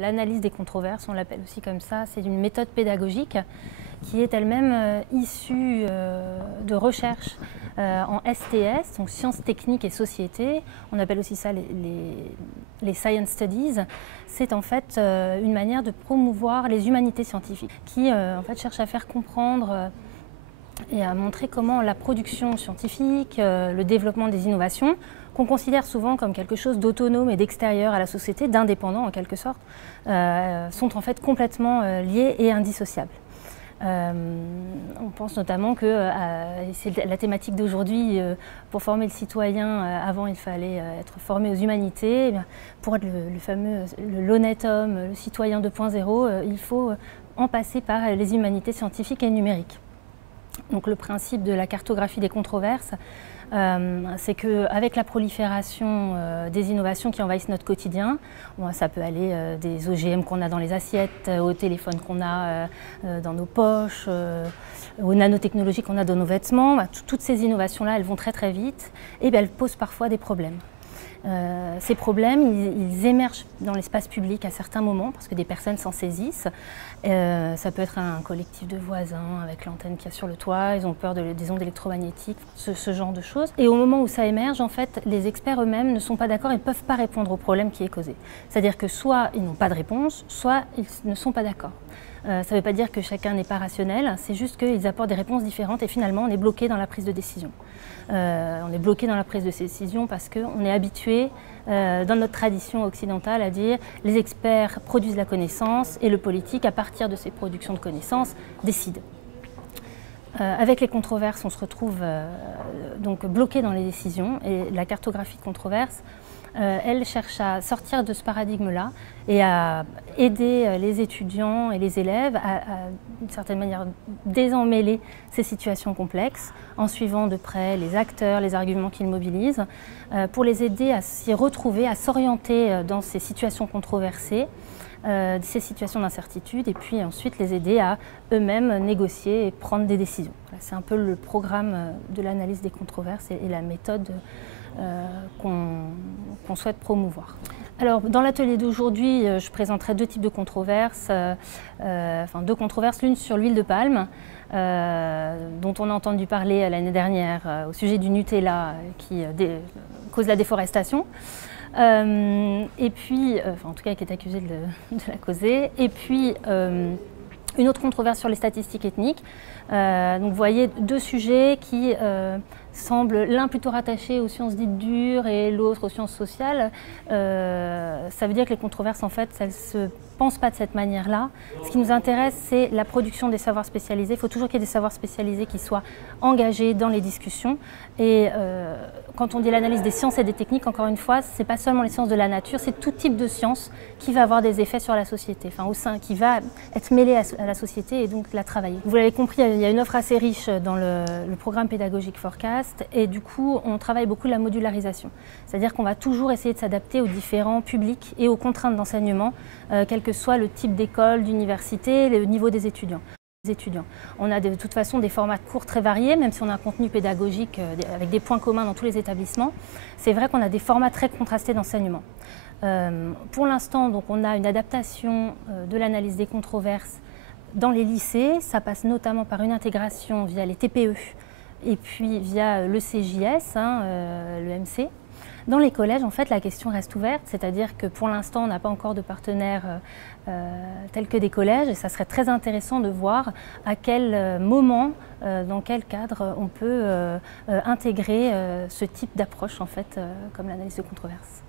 L'analyse des controverses, on l'appelle aussi comme ça, c'est une méthode pédagogique qui est elle-même issue de recherche en STS, donc sciences techniques et société. On appelle aussi ça les science studies. C'est en fait une manière de promouvoir les humanités scientifiques qui en fait cherche à faire comprendre et à montrer comment la production scientifique, le développement des innovations, qu'on considère souvent comme quelque chose d'autonome et d'extérieur à la société, d'indépendant en quelque sorte, sont en fait complètement liés et indissociables. On pense notamment que c'est la thématique d'aujourd'hui, pour former le citoyen, avant il fallait être formé aux humanités. Eh bien, pour être l'honnête homme, le citoyen 2.0, il faut en passer par les humanités scientifiques et numériques. Donc le principe de la cartographie des controverses, c'est qu'avec la prolifération des innovations qui envahissent notre quotidien, ça peut aller des OGM qu'on a dans les assiettes, aux téléphones qu'on a dans nos poches, aux nanotechnologies qu'on a dans nos vêtements, toutes ces innovations-là, elles vont très très vite et elles posent parfois des problèmes. Ces problèmes, ils émergent dans l'espace public à certains moments parce que des personnes s'en saisissent. Ça peut être un collectif de voisins avec l'antenne qu'il y a sur le toit, ils ont peur des ondes électromagnétiques, ce genre de choses. Et au moment où ça émerge, en fait, les experts eux-mêmes ne sont pas d'accord et ne peuvent pas répondre au problème qui est causé. C'est-à-dire que soit ils n'ont pas de réponse, soit ils ne sont pas d'accord. Ça ne veut pas dire que chacun n'est pas rationnel, c'est juste qu'ils apportent des réponses différentes et finalement on est bloqué dans la prise de décision. On est bloqué dans la prise de décision parce qu'on est habitué dans notre tradition occidentale à dire les experts produisent la connaissance et le politique, à partir de ces productions de connaissances, décide. Avec les controverses, on se retrouve donc bloqué dans les décisions et la cartographie de controverses, elle cherche à sortir de ce paradigme-là et à aider les étudiants et les élèves à d'une certaine manière, désenmêler ces situations complexes en suivant de près les acteurs, les arguments qu'ils mobilisent, pour les aider à s'y retrouver, à s'orienter dans ces situations controversées, ces situations d'incertitude, et puis ensuite les aider à eux-mêmes négocier et prendre des décisions. C'est un peu le programme de l'analyse des controverses et la méthode qu'on souhaite promouvoir. Alors, dans l'atelier d'aujourd'hui, je présenterai deux types de controverses, deux controverses, l'une sur l'huile de palme, dont on a entendu parler l'année dernière au sujet du Nutella qui cause la déforestation, et puis, en tout cas qui est accusé de la causer, et puis une autre controverse sur les statistiques ethniques. Donc vous voyez deux sujets qui semblent l'un plutôt rattaché aux sciences dites dures et l'autre aux sciences sociales. Ça veut dire que les controverses, en fait, elles ne se pensent pas de cette manière-là. Ce qui nous intéresse, c'est la production des savoirs spécialisés. Il faut toujours qu'il y ait des savoirs spécialisés qui soient engagés dans les discussions. Et quand on dit l'analyse des sciences et des techniques, encore une fois, ce n'est pas seulement les sciences de la nature, c'est tout type de science qui va avoir des effets sur la société, enfin au sein, qui va être mêlé à la société et donc la travailler. Vous l'avez compris, il y a une offre assez riche dans le programme pédagogique Forecast et du coup, on travaille beaucoup la modularisation. C'est-à-dire qu'on va toujours essayer de s'adapter aux différents publics et aux contraintes d'enseignement, quel que soit le type d'école, d'université, le niveau des étudiants. On a de toute façon des formats courts très variés, même si on a un contenu pédagogique avec des points communs dans tous les établissements. C'est vrai qu'on a des formats très contrastés d'enseignement. Pour l'instant, donc, on a une adaptation de l'analyse des controverses dans les lycées. Ça passe notamment par une intégration via les TPE et puis via le CJS, le MC. Dans les collèges, en fait, la question reste ouverte, c'est-à-dire que pour l'instant, on n'a pas encore de partenaires tels que des collèges et ça serait très intéressant de voir à quel moment, dans quel cadre on peut intégrer ce type d'approche, en fait, comme l'analyse de controverse.